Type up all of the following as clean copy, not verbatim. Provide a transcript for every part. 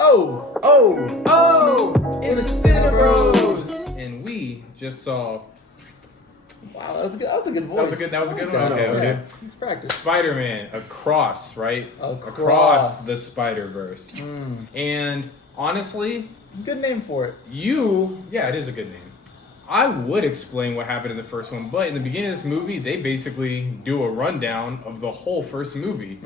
Oh! It's CineBros! And we just saw... Wow, that was a good voice. That was a good one? Okay. Let's practice. Spider-Man, across, right? Across the Spider-Verse. And honestly... Good name for it. Yeah, it is a good name. I would explain what happened in the first one, but in the beginning of this movie, they basically do a rundown of the whole first movie.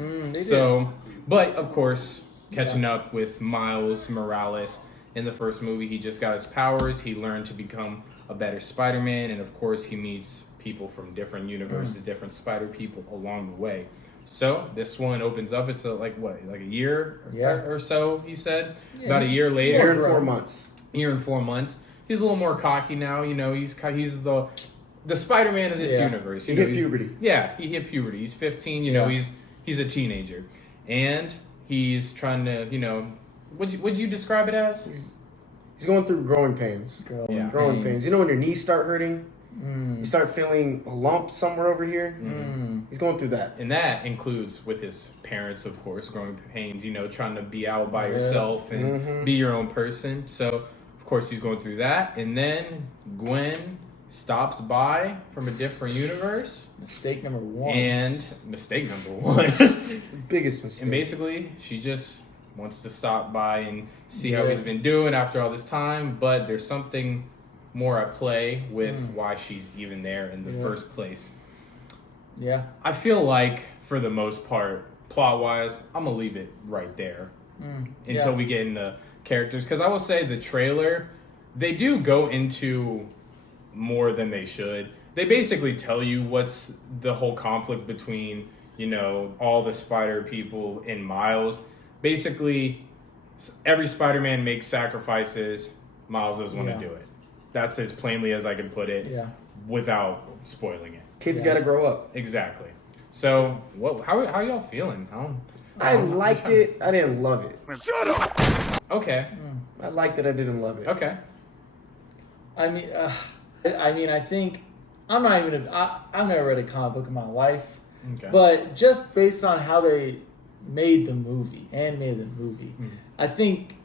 But of course, catching up with Miles Morales in the first movie, he just got his powers. He learned to become a better Spider-Man, and of course, he meets people from different universes, different Spider people along the way. So this one opens up. It's like a year or so, he said. Yeah. About a year later. Year and 4 months. Year and 4 months. He's a little more cocky now. You know, he's the Spider-Man of this universe. He hit puberty. Yeah, he hit puberty. He's 15. You know, he's a teenager, and he's trying to. You know, would you describe it as? He's going through growing pains. Growing pains. You know when your knees start hurting? You start feeling a lump somewhere over here. He's going through that. And that includes with his parents, of course, growing pains, you know, trying to be out by yourself and be your own person. So, of course, he's going through that. And then Gwen stops by from a different universe. Mistake number one. It's the biggest mistake. And basically, she just wants to stop by and see how he's been doing after all this time. But there's something more at play with why she's even there in the first place. Yeah. I feel like, for the most part, plot-wise, I'm going to leave it right there until we get into characters. Because I will say the trailer, they do go into more than they should. They basically tell you what's the whole conflict between, you know, all the Spider people and Miles. Basically, every Spider-Man makes sacrifices. Miles doesn't want to do it. That's as plainly as I can put it without spoiling it. Kids got to grow up. Exactly. So, how y'all feeling? I liked it. I didn't love it. Shut up! Okay. I liked it. I didn't love it. Okay. I mean, I think I've never read a comic book in my life. Okay. But just based on how they made the movie, I think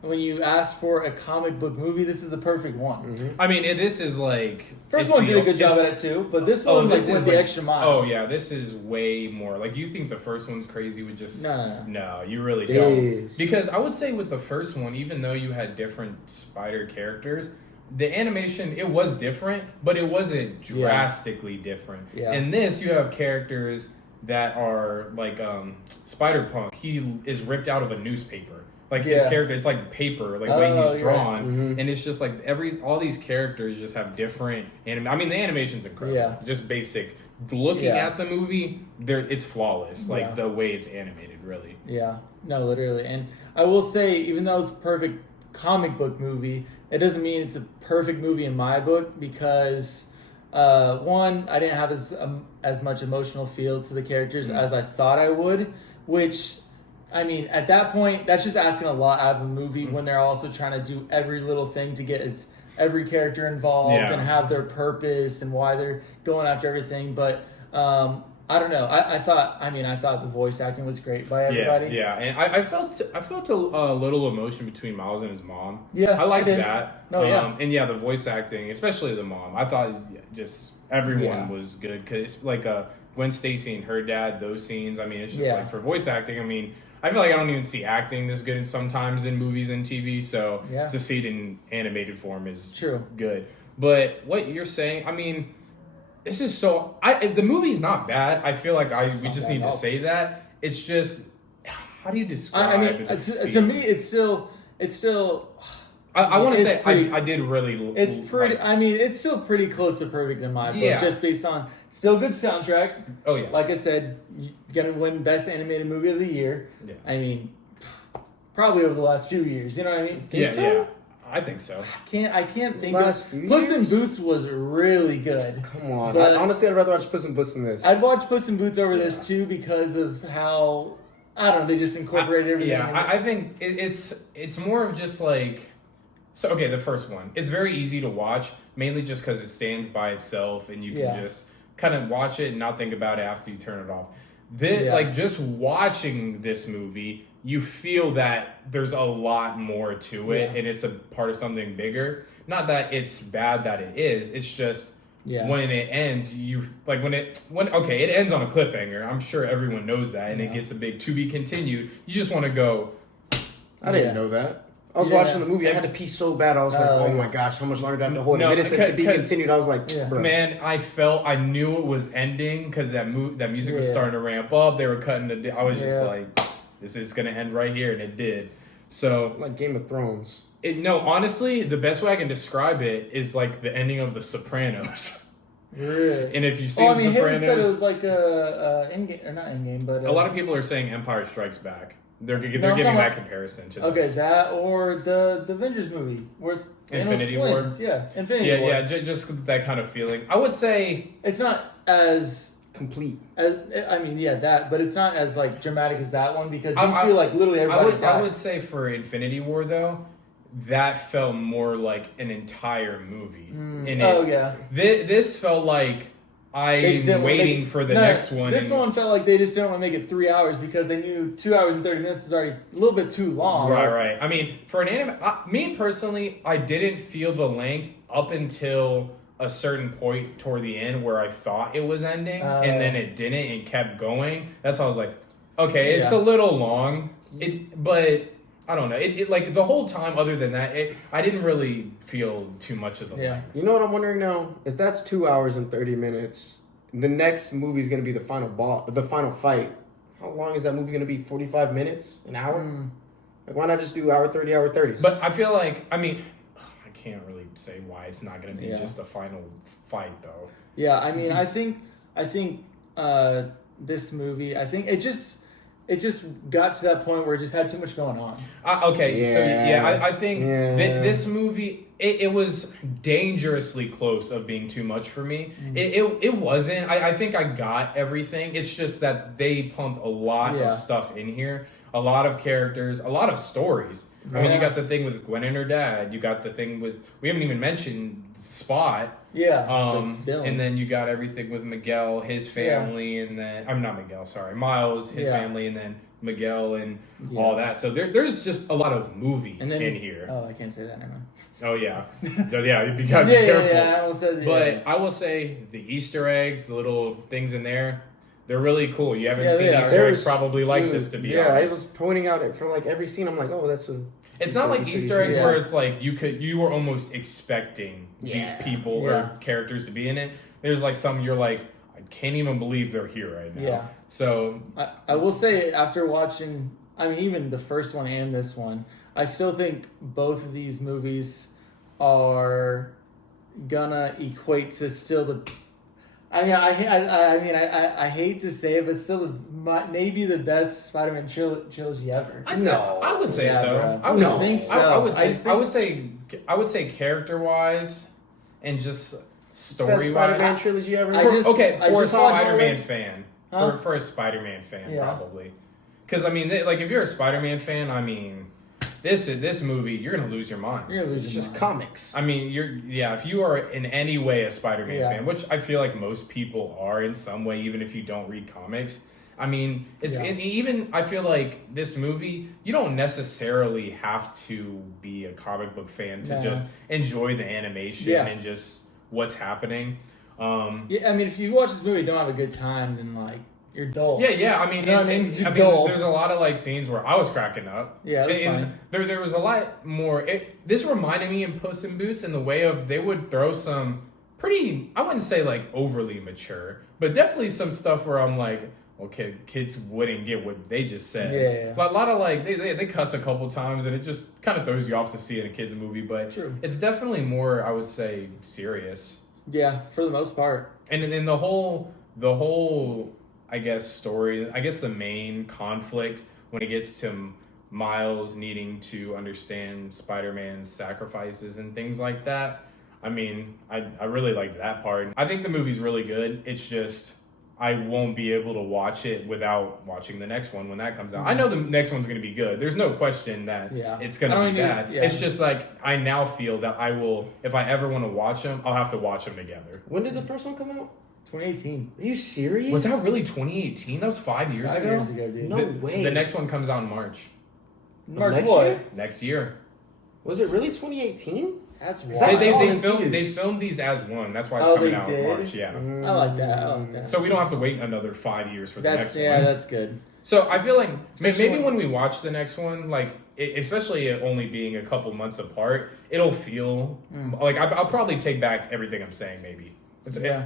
when you ask for a comic book movie, this is the perfect one. I mean, this is like... First one did a good job at it too, but this one went the extra mile. Oh yeah, this is way more. Like, you think the first one's crazy with just... No, you really It don't. is. Because I would say with the first one, even though you had different Spider characters, the animation, it was different, but it wasn't drastically different. Yeah. In this, you have characters that are like Spider-Punk. He is ripped out of a newspaper. Like his character, it's like paper, like the way he's drawn, and it's just like all these characters just have different I mean, the animation's incredible. Just basic. Looking at the movie, it's flawless. Like the way it's animated, really. Yeah, no, literally. And I will say, even though it's a perfect comic book movie, it doesn't mean it's a perfect movie in my book because one, I didn't have as much emotional feel to the characters as I thought I would, which. I mean, at that point, that's just asking a lot out of a movie when they're also trying to do every little thing to get every character involved and have their purpose and why they're going after everything. But I don't know. I thought the voice acting was great by everybody. Yeah, and I felt a little emotion between Miles and his mom. Yeah, I liked that. No, and the voice acting, especially the mom, I thought just everyone was good because like Gwen Stacy and her dad, those scenes. I mean, it's just like for voice acting. I mean, I feel like I don't even see acting this good sometimes in movies and TV, so to see it in animated form is good. But what you're saying, I mean, this is so... the movie's not bad. I feel like we just need to say that. It's just... How do you describe it? To me, it's still... I want to say I did really... It's pretty... I mean, it's still pretty close to perfect in my book, just based on... Still good soundtrack. Oh, yeah. Like I said, you're going to win Best Animated Movie of the Year. Yeah. I mean, probably over the last few years. You know what I mean? Yeah. I think so. I can't think of... Puss in Boots was really good. Come on. Honestly, I'd rather watch Puss in Boots than this. I'd watch Puss in Boots over this, too, because of how... I don't know, they just incorporated everything. Yeah, I think it's more of just like... So, okay, the first one. It's very easy to watch, mainly just because it stands by itself and you can just kind of watch it and not think about it after you turn it off. Like, just watching this movie you feel that there's a lot more to it, Yeah. and it's a part of something bigger. Not that it's bad that it is. It's just when it ends, it ends on a cliffhanger. I'm sure everyone knows that, and it gets a big to be continued. You just want to go. I didn't know that. I was watching the movie. I had to pee so bad. I was like, "Oh my gosh, how much longer do I have to hold it?" And then it said to be continued. I was like, "Bro." Man, I knew it was ending because that music was starting to ramp up. They were cutting the. I was just like, "This is gonna end right here," and it did. So like Game of Thrones. No, honestly, the best way I can describe it is like the ending of The Sopranos. Really? And if you've seen The Sopranos, said it was like in-game, or not in-game, but a lot of people are saying Empire Strikes Back. They're giving that comparison to this. That or the Avengers movie where Infinity War. Infinity War. Yeah, just that kind of feeling. I would say it's not as complete. That, but it's not as like dramatic as that one because you feel like literally everybody died. I would say for Infinity War though, that felt more like an entire movie. This felt like I'm waiting for the next one. This one felt like they just didn't want to make it 3 hours because they knew 2 hours and 30 minutes is already a little bit too long. Right. I mean, for an anime, me personally, I didn't feel the length up until a certain point toward the end where I thought it was ending, and then it didn't and kept going. That's how I was like, okay, it's a little long, but I don't know. It like the whole time. Other than that, I didn't really feel too much of the length. You know what I'm wondering now? If that's 2 hours and 30 minutes, the next movie is going to be the final fight. How long is that movie going to be? 45 minutes? An hour? Like, why not just do hour 30, hour 30? But I feel like, I can't really say why it's not going to be just the final fight, though. Yeah, I mean, I think this movie, I think it just got to that point where it just had too much going on. I think this movie, it was dangerously close of being too much for me. It wasn't. I think I got everything. It's just that they pump a lot of stuff in here. A lot of characters, a lot of stories. I mean, you got the thing with Gwen and her dad. You got the thing with, we haven't even mentioned Spot. And then you got everything with Miguel, his family, and then, I'm not Miguel, sorry, Miles, his family, and then Miguel and all that. So there's just a lot of movie in here. Oh, I can't say that, never mind. Oh, yeah. You gotta be careful. I almost said, But I will say the Easter eggs, the little things in there, they're really cool. You haven't seen Easter eggs probably like this, to be honest. Yeah, I was pointing out it for like every scene. I'm like, oh, that's a... It's not like Easter eggs where it's like you were almost expecting these people or characters to be in it. There's like some you're like, I can't even believe they're here right now. Yeah. So I will say after watching, I mean, even the first one and this one, I still think both of these movies are gonna equate to still the. I hate to say it, but still maybe the best Spider-Man trilogy ever. I would say so. Bro. I would think so. I would say character-wise and just story-wise. Best Spider-Man trilogy ever. For a Spider-Man fan. For a Spider-Man fan, probably. Because I mean, if you're a Spider-Man fan, I mean, this movie, you're gonna lose your mind. It's just comics. I mean, if you are in any way a Spider-Man fan, which I feel like most people are in some way, even if you don't read comics. I mean, even I feel like this movie, you don't necessarily have to be a comic book fan to just enjoy the animation and just what's happening. I mean, if you watch this movie and don't have a good time, then like. You're dull. Yeah. I mean, there's a lot of like scenes where I was cracking up. Yeah, it was funny. There was a lot more. This reminded me in Puss in Boots in the way of they would throw some pretty, I wouldn't say like overly mature, but definitely some stuff where I'm like, okay, kids wouldn't get what they just said. Yeah. But a lot of like they cuss a couple times and it just kind of throws you off to see it in a kids movie. But it's definitely more, I would say, serious. Yeah, for the most part. And then the whole. I guess the main conflict when it gets to Miles needing to understand Spider-Man's sacrifices and things like that. I mean, I really liked that part. I think the movie's really good. It's just I won't be able to watch it without watching the next one when that comes out. I know the next one's going to be good. There's no question that it's going to be bad. It's just like I now feel that I will, if I ever want to watch them, I'll have to watch them together. When did the first one come out? 2018. Are you serious? Was that really 2018? That was 5 years 5 ago. years ago, dude. No way. The next one comes out in March March next what? year? next year. Was it really 2018? That's Because wild. I saw it in They theaters. filmed these as one. That's why it's Oh, coming they out did? in March. Yeah. I like that. I like that. So we don't have to wait another 5 years for the That's next one. that's good. So I feel like Especially maybe when we watch the next one, like especially it only being a couple months apart, it'll feel like I'll probably take back everything I'm saying.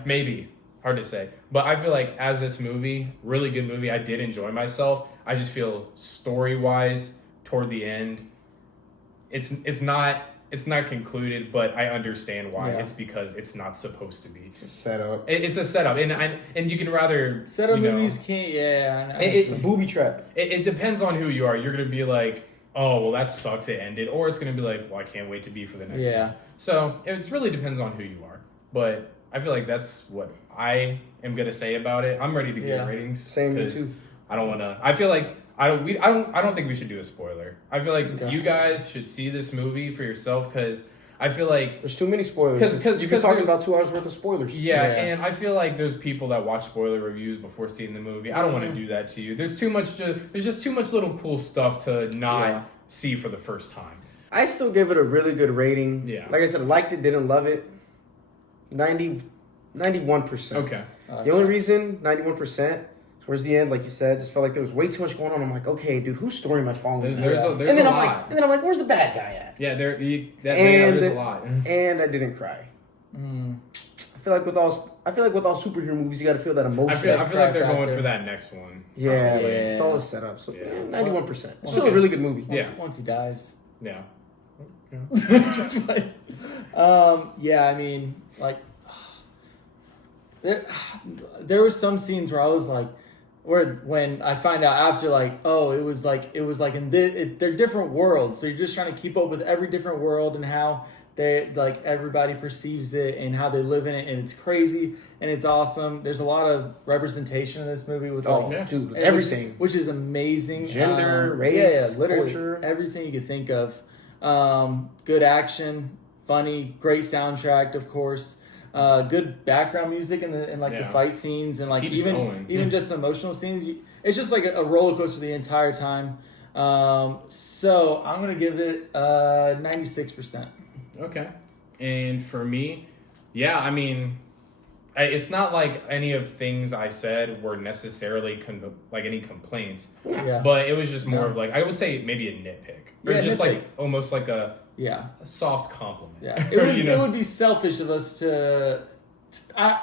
Maybe hard to say, but I feel like as this movie, really good movie, I did enjoy myself. I just feel story wise toward the end, it's not concluded, but I understand why. Yeah. It's because it's not supposed to be. It's a setup. It's a setup, and you can rather Setup you know, movies can't. Yeah, I know. It's a booby trap. It depends on who you are. You're gonna be like, oh well, that sucks. It ended, or it's gonna be like, well, I can't wait to be for the next Yeah. one. So it really depends on who you are. But I feel like that's what I am gonna say about it. I'm ready to give ratings. Same me 'cause too. I don't want to. I feel like I don't think we should do a spoiler. I feel like Okay. you guys should see this movie for yourself because I feel like There's too many spoilers. 'Cause You've been talking there's- about 2 hours worth of spoilers. yeah, Yeah. and I feel like there's people that watch spoiler reviews before seeing the movie. I don't want to do that to you. There's too much. There's just too much little cool stuff to not Yeah. see for the first time. I still give it a really good rating. Yeah. Like I said, I liked it, didn't love it. 91%. Okay. The only reason 91% towards the end, like you said, just felt like there was way too much going on. I'm like, okay, dude, whose story am I following? There's Yeah. a and then a I'm lot. like, where's the bad guy at? Yeah, there's a lot. And I didn't cry. Mm. I feel like with all superhero movies, you got to feel that emotion. I feel like they're cry going factor. for that next one. yeah, Probably. it's all a setup. So Yeah. 91%. It's Okay. still a really good movie. Yeah. Once he dies. Yeah. Just like, yeah, I mean, like, there was some scenes where I was like, when I find out after, like, oh, it was like in they're different worlds, so you're just trying to keep up with every different world and how they like everybody perceives it and how they live in it, and it's crazy and it's awesome. There's a lot of representation in this movie with Oh, Yeah. dude, and everything. which is amazing. Gender, race, literally culture. everything you could think of. Good action, funny, great soundtrack, of course. Good background music and the Yeah. fight scenes and like Keeps even going. just the emotional scenes. It's just like a roller coaster the entire time. So I'm gonna give it 96%. Okay. And for me, yeah, I mean, it's not like any of things I said were necessarily like any complaints, Yeah, but it was just more No. of like I would say maybe a nitpick or Yeah, just nitpick. like almost like a yeah. soft compliment. Yeah, it would, You know? it would be selfish of us to, I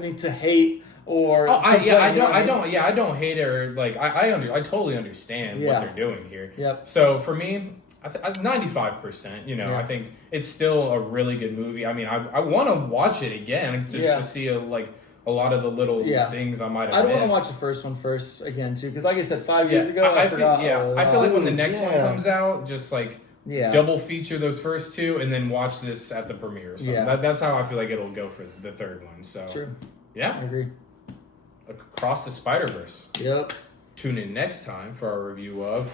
mean, to hate or. Oh, I complain, you know what I mean? don't hate it or like I totally understand Yeah. what they're doing here. Yep. So for me, 95%. You know, Yeah. I think it's still a really good movie. I mean, I want to watch it again just Yeah. to see a lot of the little Yeah. things I might have. I don't want to missed. watch the first one first again too, because like I said, 5 years ago, I feel, forgot. I feel like when the Ooh, next one yeah. comes out, just like yeah, double feature those first two and then watch this at the premiere. So Yeah. that's how I feel like it'll go for the third one. So true. I yeah, agree. Across the Spider-Verse. Yep. Tune in next time for our review of